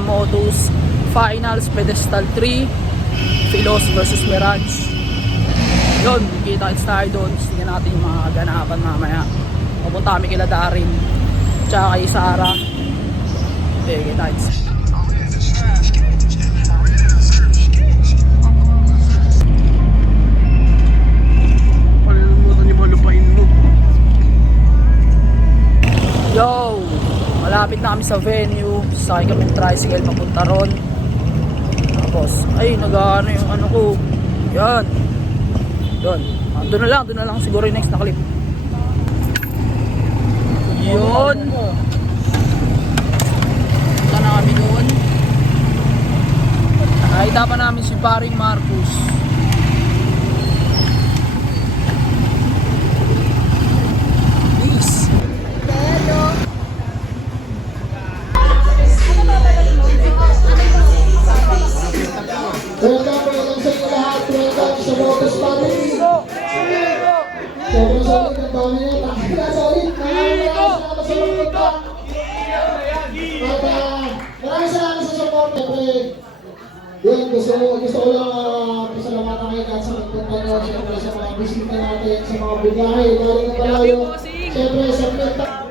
ng Motus Finals, Pedestal 3, Philos versus Mirage. Yun, kita-kits tayo doon. Tingnan natin yung mga ganapan mamaya. Pupunta kami kila Darin tsaka kay Sarah. Okay, kita-kits. Yo! Malapit na kami sa venue. Sakay kami ng tricycle papunta ron. Tapos, ay, nag-ano yung ano ko. Yan. Doon. Doon na lang siguro yung next na clip. Yun. Punta na kami doon. Nakita pa namin si paring Marcus. Peace. Welcome sa inyo lahat. Welcome sa Motus Family. Sobrang solid ang dami nyo. Nakikita solid. Maraming salamat sa pagpunta. At maraming salamat sa support. Yun, gusto ko lang pasalamatan kayo kahit sa pagpunta nyo. Siyempre sa mga bisita natin, sa mga bigahe. Galing na malayo. Siyempre sa pagpunta.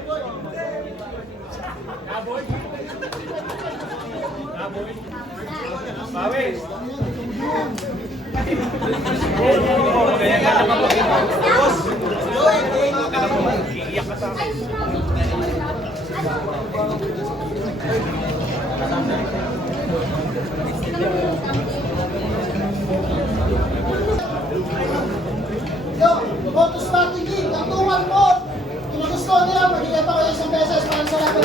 Motus Strategy, kantungan mo. Kung gusto nila, mag-ingat ako yung isang beses. Maraming salamat.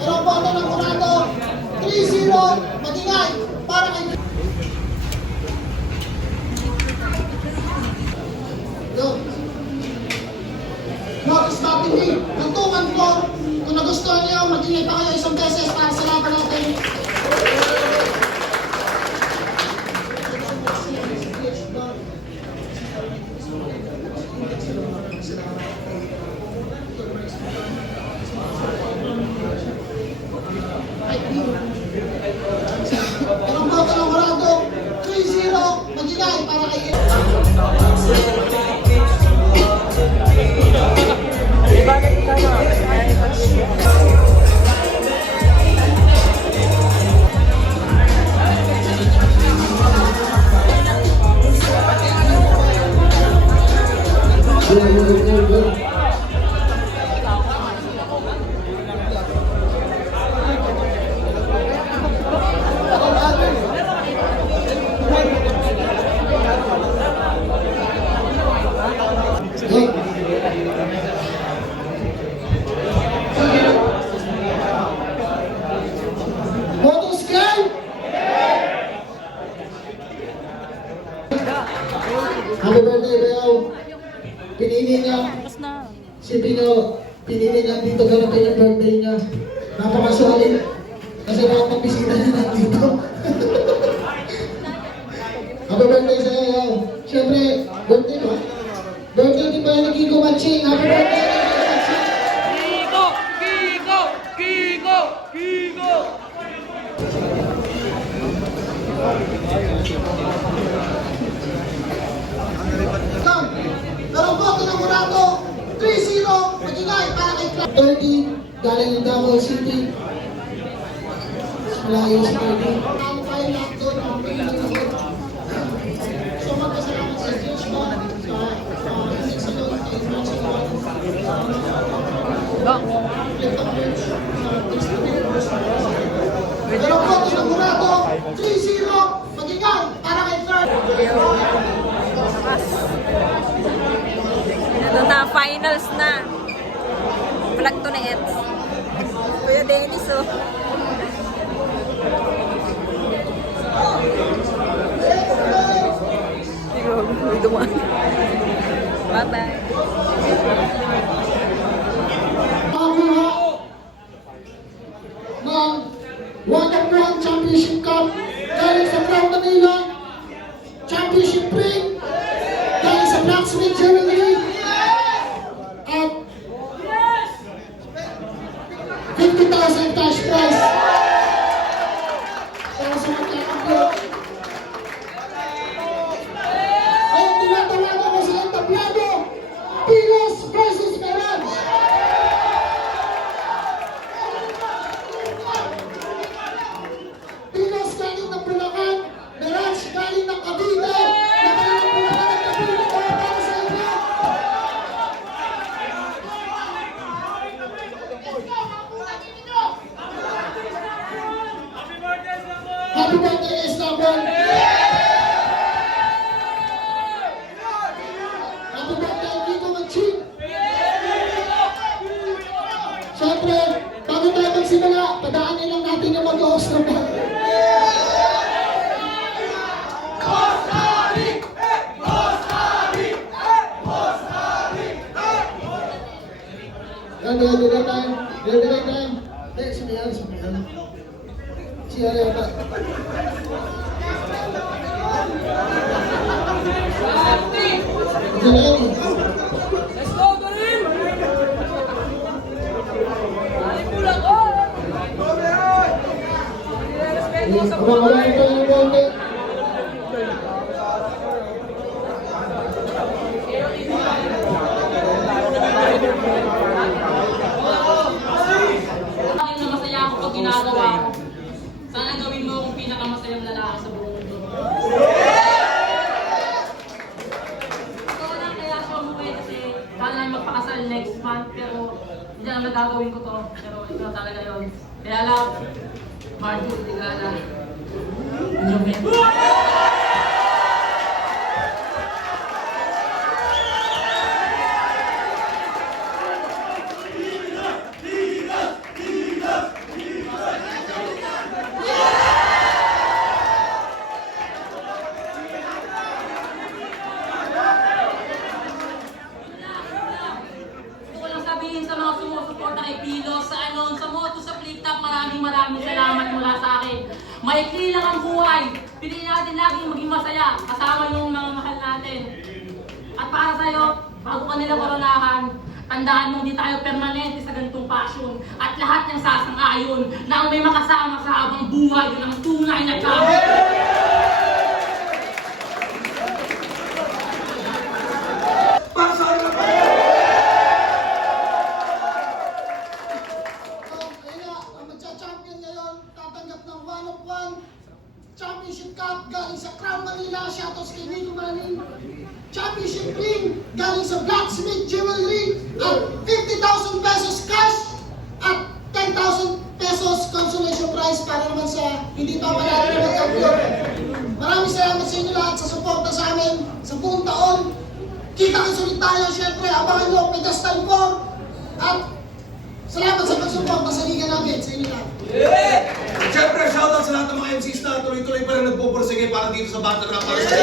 Pero po ito ng Kurado, 3-0, magingay, para kay... Motus Strategy, kantungan ko. Kung nagustuhan niyo, magingay pa kayo isang beses para sa laban natin. Pero po ito ng Kurado, 3-0, magingay para kay... Motus Gang! Happy birthday, Bayaw! Pinili niya, si Pino, pinili niya dito ganatin yung birthday niya. Napakasulit. Kasi mga pambisita niya nandito. Happy birthday sa iyo. Siyempre, birthday ba? Birthday din ba yung naging kumatsing? Happy birthday! Kiko! Pero po ito ng Kurado, 3-0, magingay para kay Clark. 30, galing ng Davao City. Malayo sa 30. Ang file lock doon, ang pinili. So magpasalamat sa Diyos mo. Pero po ito ng Kurado, 3-0, magingay para kay Clark. Ito na, finals na. Flag to na Eds. Kuya Dennis, oh. Hindi ko may dumaan. Bye-bye. Nakakuha ng one-on-one championship cup galing sa Crown Manila, championship ring galing sa Blacksmith Jewelry, at 50,000 cash prize para sa magkakampiyon. Ay, tinatawagan ko sa entablado, Pilos versus Mirage. Pilos galing ng Bulacan, Mirage galing ng Cavite. Nagaling ng Bulacan at Cavite para sa inyo. Happy birthday, Istanbul! Happy birthday, Kiko Maching! Siyempre, bago tayo magsimula, padaanin lang natin yung mag-host ng band. Yan, delay time. Delay time. Eh, sumayan. Siya rin ba? Delay. Let's go, Dorin! Ay, pulang ko! Kumakawa ito yung bonde. Akin na masaya ako pag ginagawa ko. Sana gawin mo akong pinakamasayang lalaki sa buong mundo. Ito lang kaya siya umuwi kasi sana namin magpakasal next month pero hindi na nagagawin ko to. Pero ito na talaga yun. Kaya lang, Marjorie Tigala. Enjoy. Gusto ko lang sabihin sa mga sumusuporta kay Pilos, sa Moto, sa Flip Top, maraming salamat mula sa akin. Maikli lang ang buhay. Piliin natin laging maging masaya, kasama yung mga mahal natin. At para sa'yo, bago ka nila koronahan, tandaan mong di tayo permanente sa ganitong passion. At lahat ng sasang-ayon na ang may makasama sa habang buhay, yun ang tunay na champion. Kaya ang magcha-champion ngayon, tatanggap ng one-of-one championship cup galing sa Crown Manila, shoutouts kay Nico Manning. Championship ring galing sa Blacksmith Jewelry at 50,000 pesos cash at 10,000 pesos consolation prize para naman sa hindi pa panalo na champion. Maraming salamat sa inyo lahat sa suporta sa amin sa buong taon. Kita-kits ulit tayo, syempre, abangan nyo ang Pegas Time 4 at salamat sa pagsuporta sa liga namin sa inyo lahat. Siyempre, shoutout sa lahat ng mga MCs na tuloy-tuloy pa rin nagpupursige para dito sa Battle Rap para sa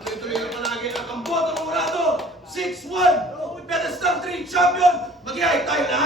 tuloy-tuloy na palagi ang Kamboto Murado 6-1 Pedestal 3 champion. Mag-i-hype tayo lahat.